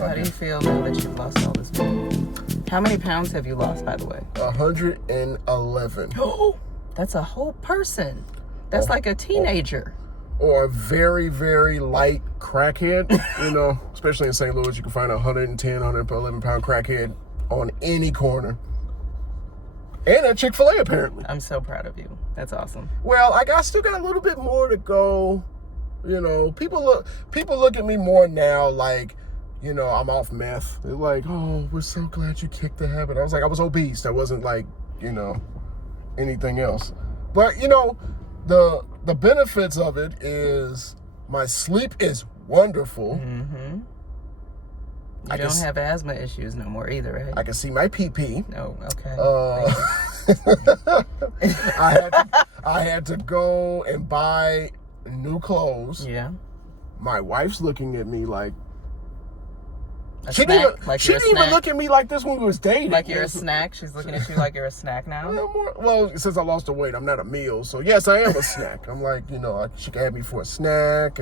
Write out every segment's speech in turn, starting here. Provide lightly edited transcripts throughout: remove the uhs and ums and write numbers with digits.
So how do you feel now that you've lost all this weight? How many pounds have you lost, by the way? 111. Oh, that's a whole person. That's like a teenager. Or a very, very light crackhead. You know, especially in St. Louis, you can find a 110, 111 pound crackhead on any corner. And at Chick-fil-A, apparently. I'm so proud of you. That's awesome. Well, I still got a little bit more to go. You know, people look at me more now like, you know, I'm off meth. They're like, oh, we're so glad you kicked the habit. I was like, I was obese. That wasn't like, you know, anything else. But, you know, the benefits of it is my sleep is wonderful. Mm-hmm. You don't have asthma issues no more either, right? I can see my pee-pee. No, okay. I had to go and buy new clothes. Yeah. My wife's looking at me like, she didn't even look at me like this when we was dating. Like you're a snack? She's looking at you like you're a snack now? Well, since I lost the weight, I'm not a meal. So, yes, I am a snack. I'm like, you know, she can have me for a snack,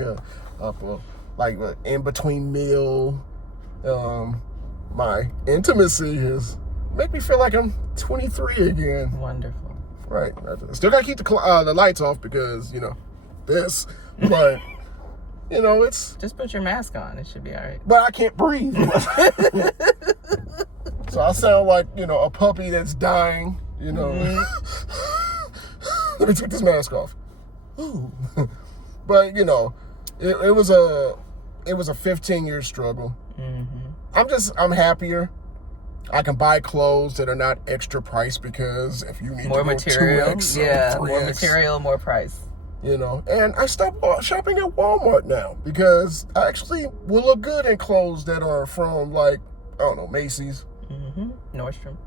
in between meal. My intimacy has make me feel like I'm 23 again. Wonderful. Right. I still got to keep the lights off because, you know, this. But... You know, it's... Just put your mask on. It should be all right. But I can't breathe. So I sound like, you know, a puppy that's dying, you know. Let me take this mask off. But, you know, it was a 15-year struggle. Mm-hmm. I'm happier. I can buy clothes that are not extra price because if you need more to go material, 2X or 3X, more material, more price. You know, and I stopped shopping at Walmart now because I actually will look good in clothes that are from, like, I don't know, Macy's. Mm-hmm. Nordstrom.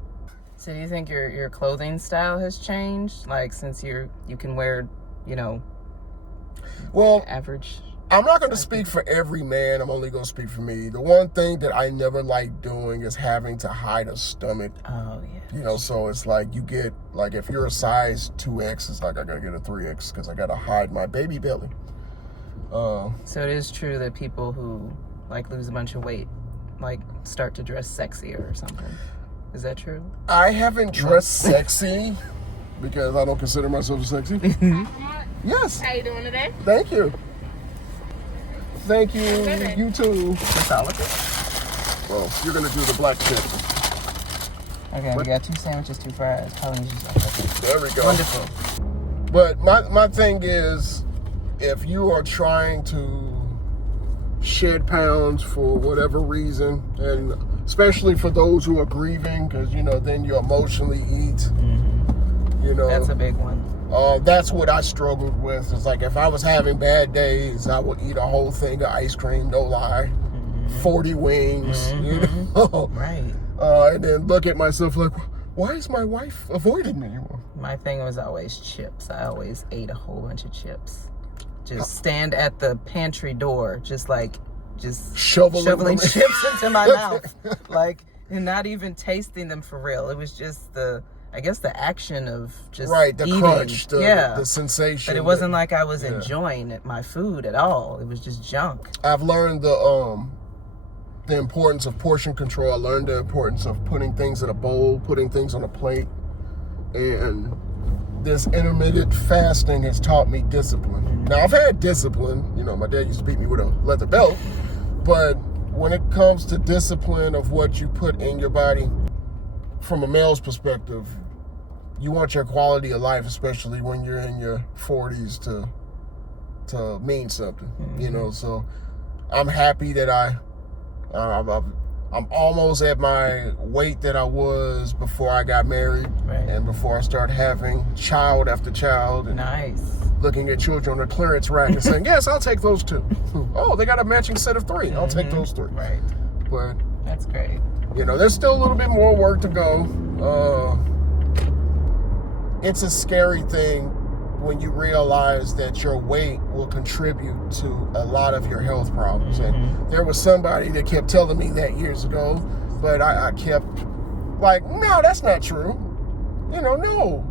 So do you think your clothing style has changed? Like, since you can wear, you know, average? I'm not going to speak for every man. I'm only going to speak for me. The one thing that I never like doing is having to hide a stomach. Oh, yeah. You know, so it's like you get, like, if you're a size 2X, it's like I got to get a 3X because I got to hide my baby belly. So it is true that people who, like, lose a bunch of weight, like, start to dress sexier or something. Is that true? I haven't dressed sexy because I don't consider myself sexy. Yes. How you doing today? Thank you. Thank you. You too. That's all of it? Well, you're going to do the black chip. Okay, we got 2 sandwiches, 2 fries. There we go. Wonderful. But my thing is, if you are trying to shed pounds for whatever reason, and especially for those who are grieving, because, you know, then you emotionally eat, you know. That's a big one. That's what I struggled with. It's like if I was having bad days, I would eat a whole thing of ice cream, no lie. 40 wings, you know. Right. And then look at myself like, why is my wife avoiding me? My thing was always chips. I always ate a whole bunch of chips. Just stand at the pantry door, just shoveling chips into my mouth. Like, and not even tasting them for real. It was just the action of just the eating. crunch, the sensation. But it wasn't like I was enjoying my food at all. It was just junk. I've learned the importance of portion control. I learned the importance of putting things in a bowl, putting things on a plate. And this intermittent fasting has taught me discipline. Now, I've had discipline. You know, my dad used to beat me with a leather belt. But when it comes to discipline of what you put in your body, from a male's perspective, you want your quality of life, especially when you're in your 40s, to mean something. You know, so I'm happy that I'm almost at my weight that I was before I got married, and before I started having child after child. And looking at children on the clearance rack and saying, yes, I'll take those 2. Oh, they got a matching set of 3. I'll take those 3. Right. But that's great. You know, there's still a little bit more work to go. It's a scary thing when you realize that your weight will contribute to a lot of your health problems. And there was somebody that kept telling me that years ago, but I kept like, no, that's not true. You know, no.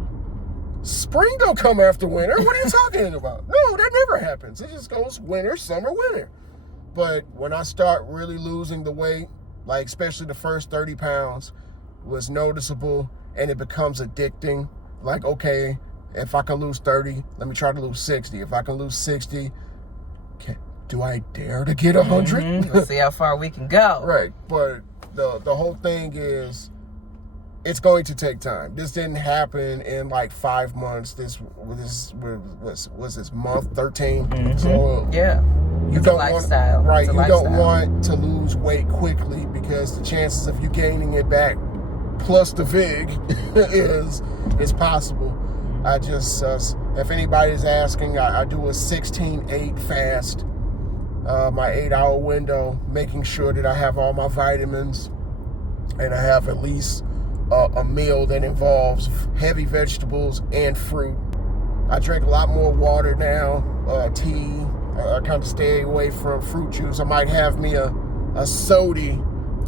Spring don't come after winter. What are you talking about? No, that never happens. It just goes winter, summer, winter. But when I start really losing the weight, like especially the first 30 pounds was noticeable, and it becomes addicting. Like, okay, if I can lose 30, let me try to lose 60. If I can lose 60, do I dare to get 100? Let's see how far we can go. Right, but the whole thing is, it's going to take time. This didn't happen in like 5 months. This was this month 13. So yeah, you it's don't a lifestyle. want you don't want to lose weight quickly, because the chances of you gaining it back plus the VIG is possible. I just if anybody's asking, I do a 16-8 fast. My 8-hour window, making sure that I have all my vitamins and I have at least a meal that involves heavy vegetables and fruit. I drink a lot more water now, tea. I kind of stay away from fruit juice. I might have me a soda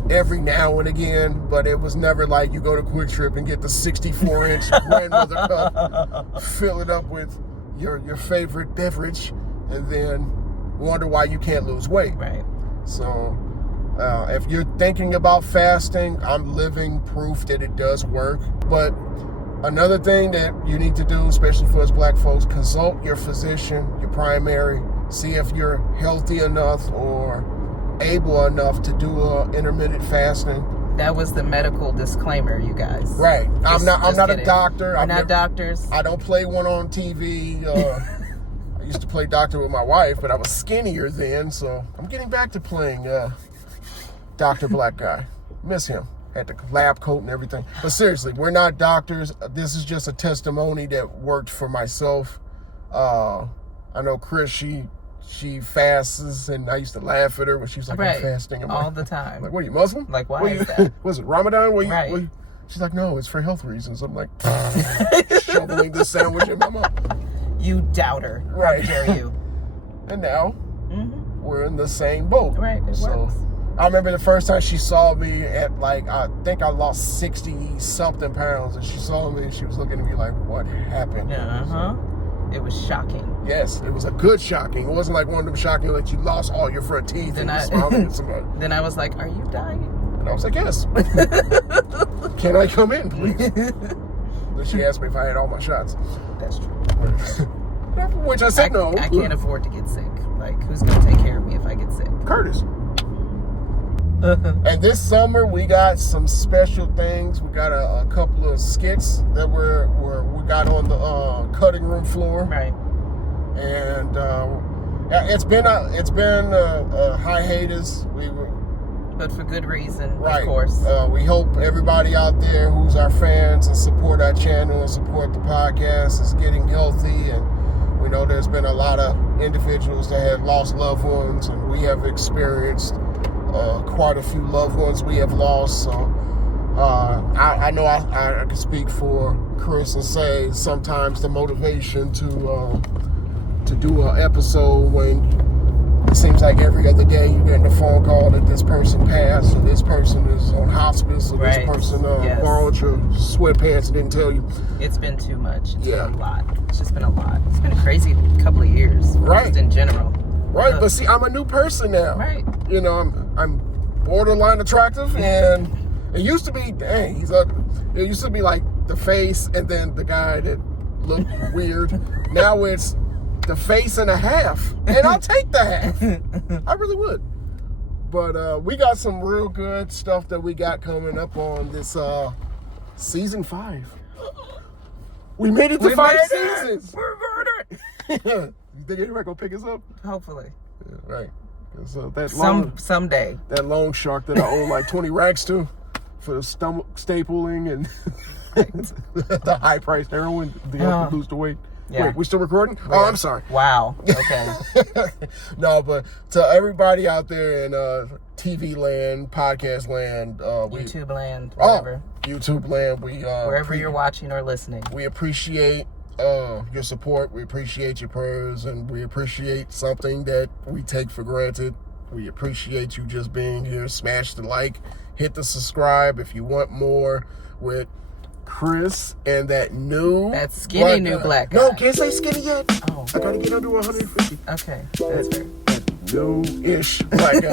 every now and again, but it was never like you go to Quick Trip and get the 64-inch grandmother cup, fill it up with your favorite beverage, and then wonder why you can't lose weight. Right. So if you're thinking about fasting, I'm living proof that it does work. But another thing that you need to do, especially for us black folks, consult your physician, your primary, see if you're healthy enough or able enough to do intermittent fasting. That was the medical disclaimer, you guys. Right. I'm not a doctor. We're not doctors. I don't play one on TV. I used to play doctor with my wife, but I was skinnier then, so I'm getting back to playing Dr. Black Guy. Miss him. Had the lab coat and everything. But seriously, we're not doctors. This is just a testimony that worked for myself. I know Chris, she fasts, and I used to laugh at her when she was like, I'm fasting. I'm all like, the time. Like, what are you, Muslim? Like, why is that? Was it Ramadan? Right. She's like, no, it's for health reasons. I'm like, shoveling this sandwich in my mouth. You doubter. Right. How dare you? And now, we're in the same boat. Right, it works. I remember the first time she saw me at I think I lost 60-something pounds, and she saw me and she was looking at me like, what happened? It was shocking. Yes, it was a good shocking. It wasn't like one of them shocking like you lost all your front teeth and you're smiling at somebody. Then I was like, are you dying? And I was like, yes. Can I come in, please? Then she asked me if I had all my shots. That's true. Which I said no. I can't afford to get sick. Like, who's going to take care of me if I get sick? Curtis. And this summer we got some special things. We got a couple of skits that we got on the cutting room floor. Right. And it's been a hiatus. But for good reason, right. Of course. We hope everybody out there who's our fans and support our channel and support the podcast is getting healthy. And we know there's been a lot of individuals that have lost loved ones, and we have experienced quite a few loved ones we have lost. So I know I can speak for Chris and say sometimes the motivation to do an episode when it seems like every other day you're getting a phone call that this person passed, or this person is on hospice, or this person borrowed your sweatpants and didn't tell you. It's been too much. It's been a lot. It's just been a lot. It's been a crazy couple of years. Right. Just in general. Right, but see, I'm a new person now. Right. You know, I'm borderline attractive, and it used to be, dang, he's ugly. It used to be like the face and then the guy that looked weird. Now it's the face and a half, and I'll take the half. I really would. But we got some real good stuff that we got coming up on this season 5. We made it to 5 seasons. We're murdered. You think anybody gonna pick us up? Hopefully. Yeah, right. That someday. That loan shark that I owe like 20 racks to for the stomach stapling and the high priced heroin to help you lose the weight. Yeah. Wait, we still recording? Yeah. Oh, I'm sorry. Wow. Okay. No, but to everybody out there in TV land, podcast land, YouTube land, whatever. YouTube land, wherever you're watching or listening. We appreciate your support. We appreciate your prayers, and we appreciate something that we take for granted. We appreciate you just being here. Smash the like, hit the subscribe if you want more with Chris and that skinny new black guy. No, can't say skinny yet. Oh. I gotta get under 150. Okay, that's fair. That new-ish. Like,